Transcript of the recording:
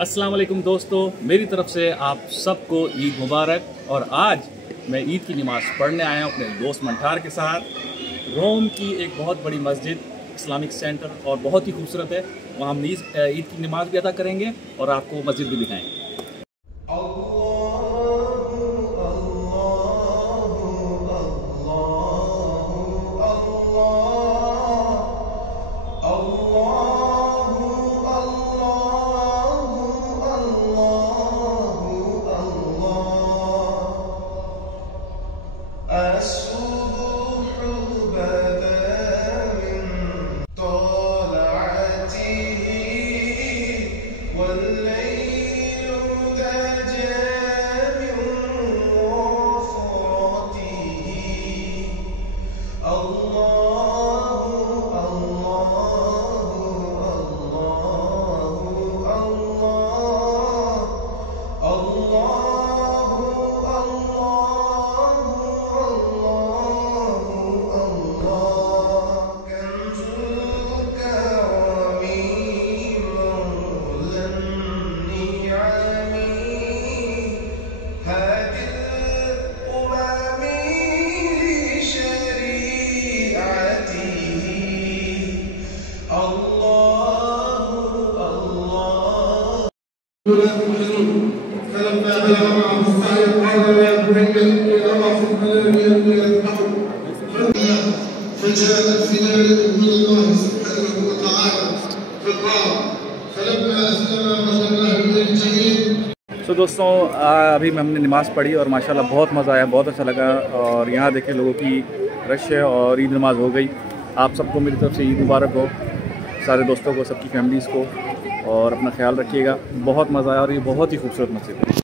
अस्सलाम वालेकुम दोस्तों, मेरी तरफ से आप सबको ईद मुबारक। और आज मैं ईद की नमाज़ पढ़ने आया हूँ अपने दोस्त मंठार के साथ। रोम की एक बहुत बड़ी मस्जिद, इस्लामिक सेंटर, और बहुत ही खूबसूरत है। वहाँ हम ईद की नमाज़ भी अदा करेंगे और आपको मस्जिद भी दिखाएंगे। فلما بلغ معه السعي قال يا بني اني ارى في المنام اني اذبحك فجاء الفداء من الله سبحانه وتعالى في الغار فلما اسلم وتلاه للجبين। तो दोस्तों अभी हमने नमाज़ पढ़ी और माशाल्लाह बहुत मज़ा आया, बहुत अच्छा लगा। और यहाँ देखिए लोगों की रश है और ईद नमाज़ हो गई। आप सबको मेरी तरफ से ईद मुबारक हो, सारे दोस्तों को, सबकी फैमिलीज़ को। और अपना ख्याल रखिएगा। बहुत मज़ा आया और ये बहुत ही खूबसूरत मस्जिद है।